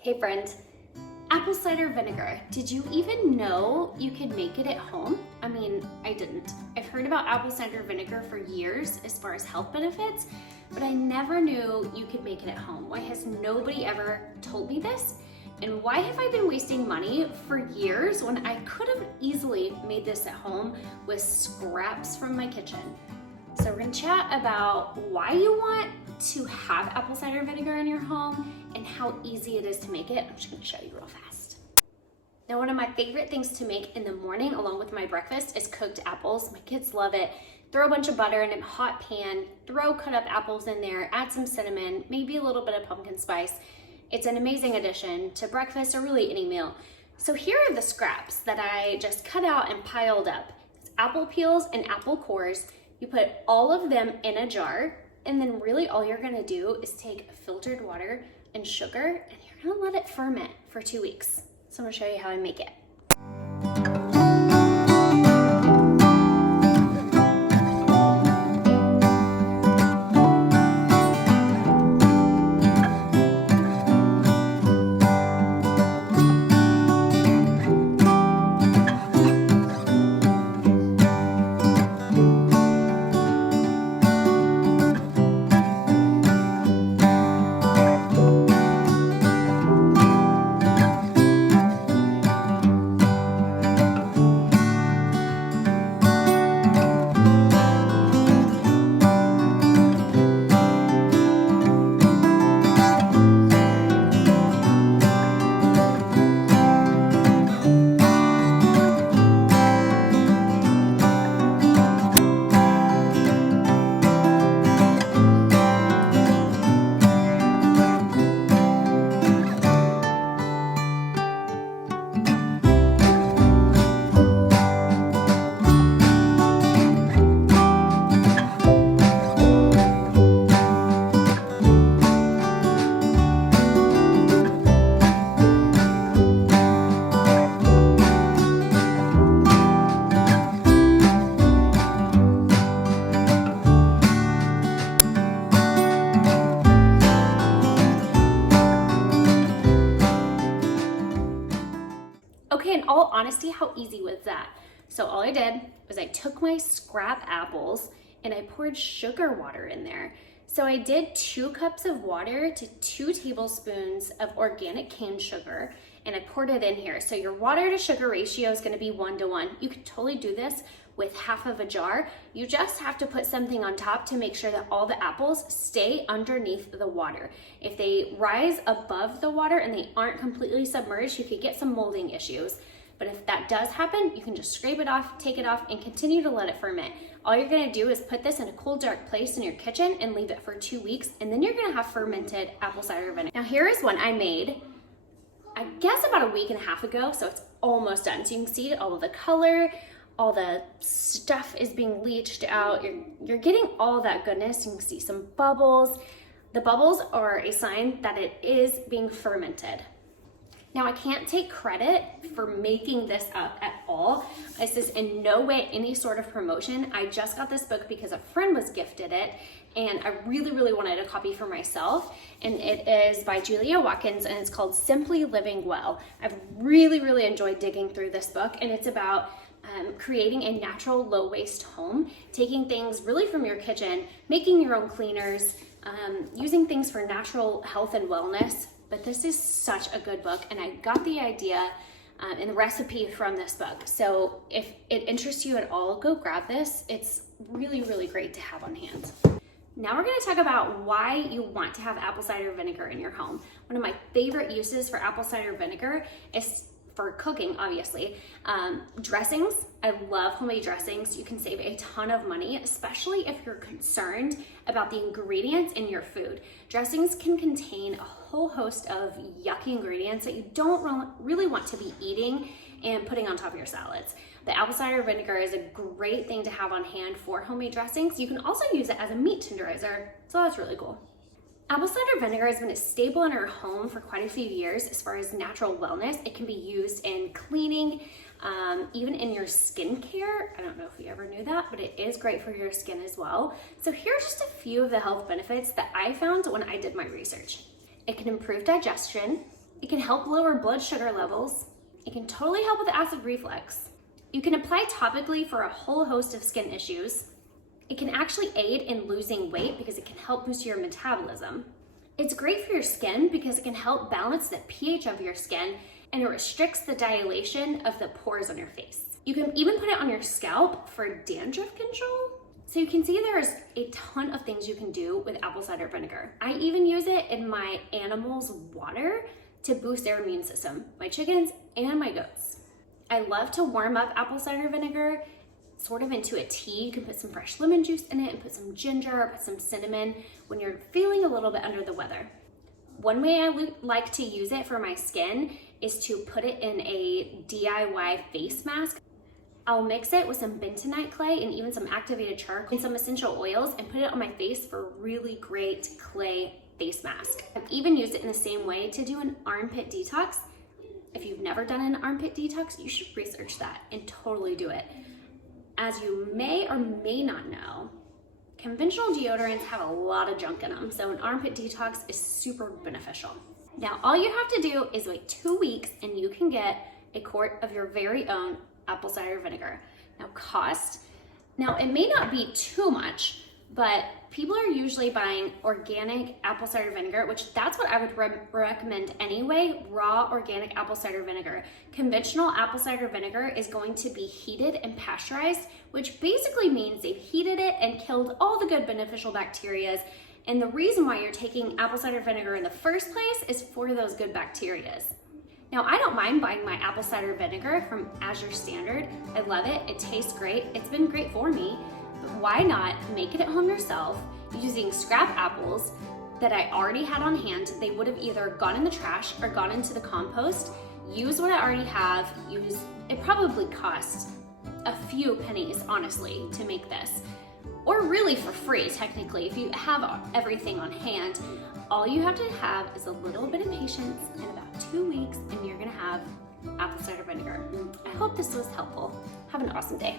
Hey friend, apple cider vinegar. Did you even know you could make it at home? I mean, I didn't. I've heard about apple cider vinegar for years as far as health benefits, but I never knew you could make it at home. Why has nobody ever told me this? And why have I been wasting money for years when I could have easily made this at home with scraps from my kitchen? So we're gonna chat about why you want to have apple cider vinegar in your home and how easy it is to make it. I'm just gonna show you real fast. Now, one of my favorite things to make in the morning along with my breakfast is cooked apples. My kids love it. Throw a bunch of butter in a hot pan, throw cut up apples in there, add some cinnamon, maybe a little bit of pumpkin spice. It's an amazing addition to breakfast or really any meal. So here are the scraps that I just cut out and piled up. It's apple peels and apple cores. You put all of them in a jar, and then really all you're gonna do is take filtered water and sugar, and you're gonna let it ferment for 2 weeks. So I'm gonna show you how I make it. Okay, in all honesty, how easy was that? So all I did was I took my scrap apples and I poured sugar water in there. So I did 2 cups of water to 2 tablespoons of organic cane sugar, and I poured it in here. So your water to sugar ratio is gonna be 1:1. You could totally do this with half of a jar. You just have to put something on top to make sure that all the apples stay underneath the water. If they rise above the water and they aren't completely submerged, you could get some molding issues. But if that does happen, you can just scrape it off, take it off, and continue to let it ferment. All you're gonna do is put this in a cool, dark place in your kitchen and leave it for 2 weeks, and then you're gonna have fermented apple cider vinegar. Now here is one I made, I guess about a week and a half ago, so it's almost done. So you can see all of the color, all the stuff is being leached out. You're getting all that goodness. You can see some bubbles. The bubbles are a sign that it is being fermented. Now, I can't take credit for making this up at all. This is in no way any sort of promotion. I just got this book because a friend was gifted it, and I really, really wanted a copy for myself. And it is by Watkins, and it's called Simply Living Well. I've really, really enjoyed digging through this book, and it's about creating a natural low-waste home, taking things really from your kitchen, making your own cleaners, using things for natural health and wellness. But this is such a good book, and I got the idea and the recipe from this book. So if it interests you at all, go grab this. It's really, really great to have on hand. Now we're gonna talk about why you want to have apple cider vinegar in your home. One of my favorite uses for apple cider vinegar is for cooking, obviously. Dressings, I love homemade dressings. You can save a ton of money, especially if you're concerned about the ingredients in your food. Dressings can contain a whole host of yucky ingredients that you don't really want to be eating and putting on top of your salads. The apple cider vinegar is a great thing to have on hand for homemade dressings. You can also use it as a meat tenderizer, so that's really cool. Apple cider vinegar has been a staple in our home for quite a few years as far as natural wellness. It can be used in cleaning, even in your skincare. I don't know if you ever knew that, but it is great for your skin as well. So here are just a few of the health benefits that I found when I did my research. It can improve digestion, It can help lower blood sugar levels. It can totally help with acid reflux. You can apply topically for a whole host of skin issues. It can actually aid in losing weight because it can help boost your metabolism. It's great for your skin because it can help balance the pH of your skin, and it restricts the dilation of the pores on your face. You can even put it on your scalp for dandruff control. So you can see there's a ton of things you can do with apple cider vinegar. I even use it in my animals' water to boost their immune system, my chickens and my goats. I love to warm up apple cider vinegar sort of into a tea. You can put some fresh lemon juice in it and put some ginger or put some cinnamon when you're feeling a little bit under the weather. One way I like to use it for my skin is to put it in a DIY face mask. I'll mix it with some bentonite clay and even some activated charcoal and some essential oils and put it on my face for a really great clay face mask. I've even used it in the same way to do an armpit detox. If you've never done an armpit detox, you should research that and totally do it. As you may or may not know, conventional deodorants have a lot of junk in them, so an armpit detox is super beneficial. Now, all you have to do is wait 2 weeks and you can get a quart of your very own apple cider vinegar. Now it may not be too much, but people are usually buying organic apple cider vinegar, which that's what I would recommend anyway, raw organic apple cider vinegar. Conventional apple cider vinegar is going to be heated and pasteurized, which basically means they've heated it and killed all the good beneficial bacteria. And the reason why you're taking apple cider vinegar in the first place is for those good bacteria. Now, I don't mind buying my apple cider vinegar from Azure Standard. I love it. It tastes great. It's been great for me. But why not make it at home yourself using scrap apples that I already had on hand? They would have either gone in the trash or gone into the compost. Use what I already have. It probably costs a few pennies, honestly, to make this. Or really for free, technically, if you have everything on hand. All you have to have is a little bit of patience and about 2 weeks and you're gonna have apple cider vinegar. I hope this was helpful. Have an awesome day.